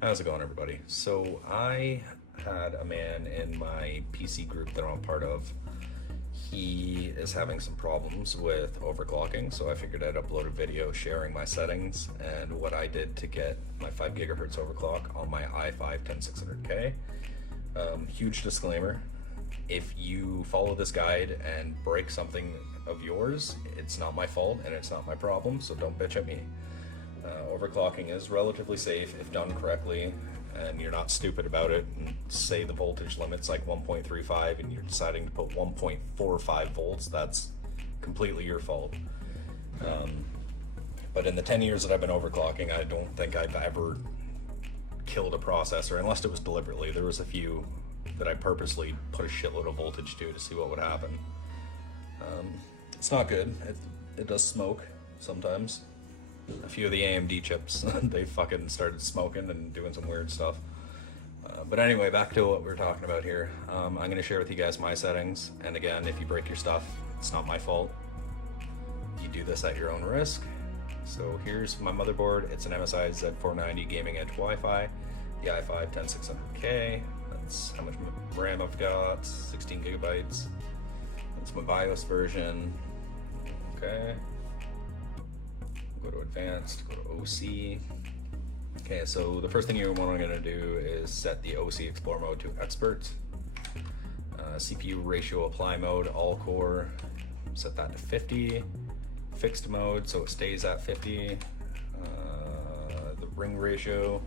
How's it going, everybody? So, I had a man in my PC group that I'm a part of. He is having some problems with overclocking, so I figured I'd upload a video sharing my settings and what I did to get my 5 gigahertz overclock on my i5 10600K. Huge disclaimer, if you follow this guide and break something of yours, it's not my fault and it's not my problem, so don't bitch at me. Overclocking is relatively safe if done correctly, and you're not stupid about it. And say the voltage limit's like 1.35 and you're deciding to put 1.45 volts, that's completely your fault. But in the 10 years that I've been overclocking, I don't think I've ever killed a processor unless it was deliberately. There was a few that I purposely put a shitload of voltage to see what would happen. It's not good. It does smoke sometimes. A few of the AMD chips, they fucking started smoking and doing some weird stuff. But anyway, back to what we were talking about here. I'm going to share with you guys my settings. And again, if you break your stuff, it's not my fault. You do this at your own risk. So here's my motherboard. It's an MSI Z490 Gaming Edge Wi-Fi, the i5 10600K. That's how much RAM I've got, 16 gigabytes. That's my BIOS version. Okay. Go to advanced, go to OC. Okay, so the first thing what I'm going to do is set the OC Explore mode to expert. CPU ratio apply mode, all core, set that to 50. Fixed mode, so it stays at 50. The ring ratio,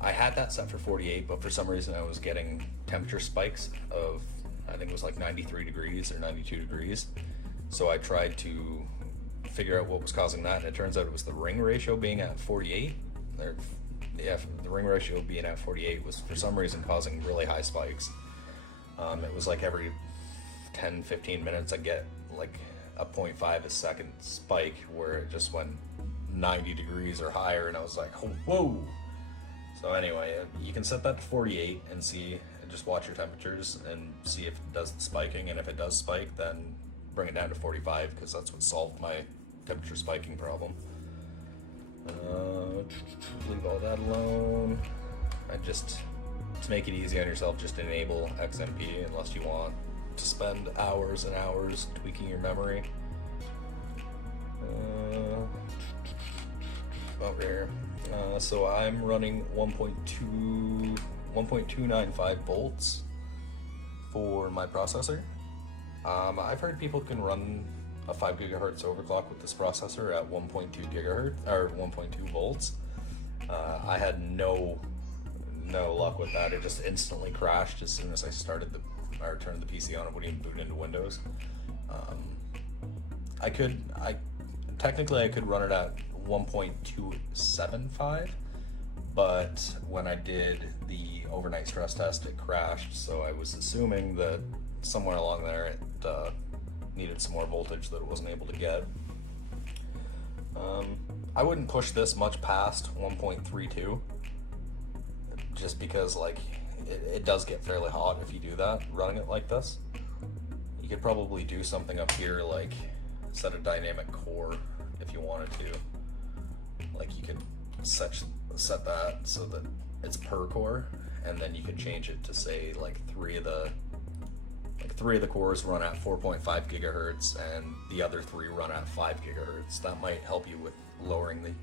I had that set for 48, but for some reason I was getting temperature spikes of, I think it was like 93 degrees or 92 degrees. So I tried to figure out what was causing that, and it turns out it was the ring ratio being at 48. The ring ratio being at 48 was for some reason causing really high spikes. It was like every 10-15 minutes I get like a 0.5 a second spike where it just went 90 degrees or higher, and I was like, oh, whoa. So anyway, you can set that to 48 and see, and just watch your temperatures and see if it does the spiking, and if it does spike, then bring it down to 45, because that's what solved my temperature spiking problem. Leave all that alone. To make it easy on yourself, just enable XMP unless you want to spend hours and hours tweaking your memory. Over here. So I'm running 1.295 volts for my processor. I've heard people can run a 5 gigahertz overclock with this processor at 1.2 gigahertz or 1.2 volts. I had no luck with that. It just instantly crashed as soon as I turned the PC on. It wouldn't even boot into Windows. I could run it at 1.275, but when I did the overnight stress test, it crashed. So I was assuming that somewhere along there it needed some more voltage that it wasn't able to get. I wouldn't push this much past 1.32, just because like it does get fairly hot if you do that, running it like this. You could probably do something up here, like set a dynamic core if you wanted to. Like you could set that so that it's per core, and then you could change it to say like three of the cores run at 4.5 gigahertz and the other 3 run at 5 gigahertz. That might help you with lowering the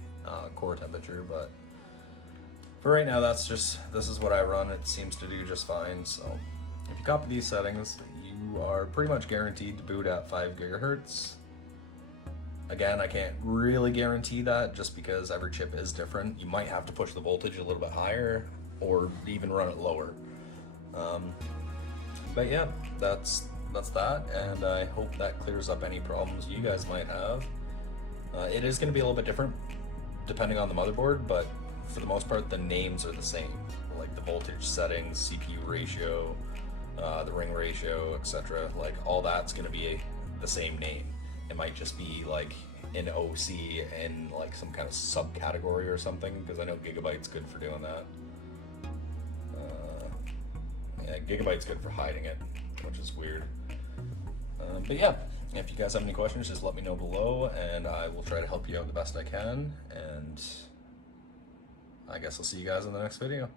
core temperature, but for right now, this is what I run. It seems to do just fine. So if you copy these settings, you are pretty much guaranteed to boot at 5 gigahertz. Again, I can't really guarantee that just because every chip is different. You might have to push the voltage a little bit higher or even run it lower. But yeah, that's that, and I hope that clears up any problems you guys might have. It is going to be a little bit different depending on the motherboard, but for the most part, the names are the same. Like the voltage settings, CPU ratio, the ring ratio, etc. Like all that's going to be the same name. It might just be like in OC in like some kind of subcategory or something, because I know Gigabyte's good for doing that. Yeah, Gigabyte's good for hiding it, which is weird. But yeah, if you guys have any questions, just let me know below, and I will try to help you out the best I can. And I guess I'll see you guys in the next video.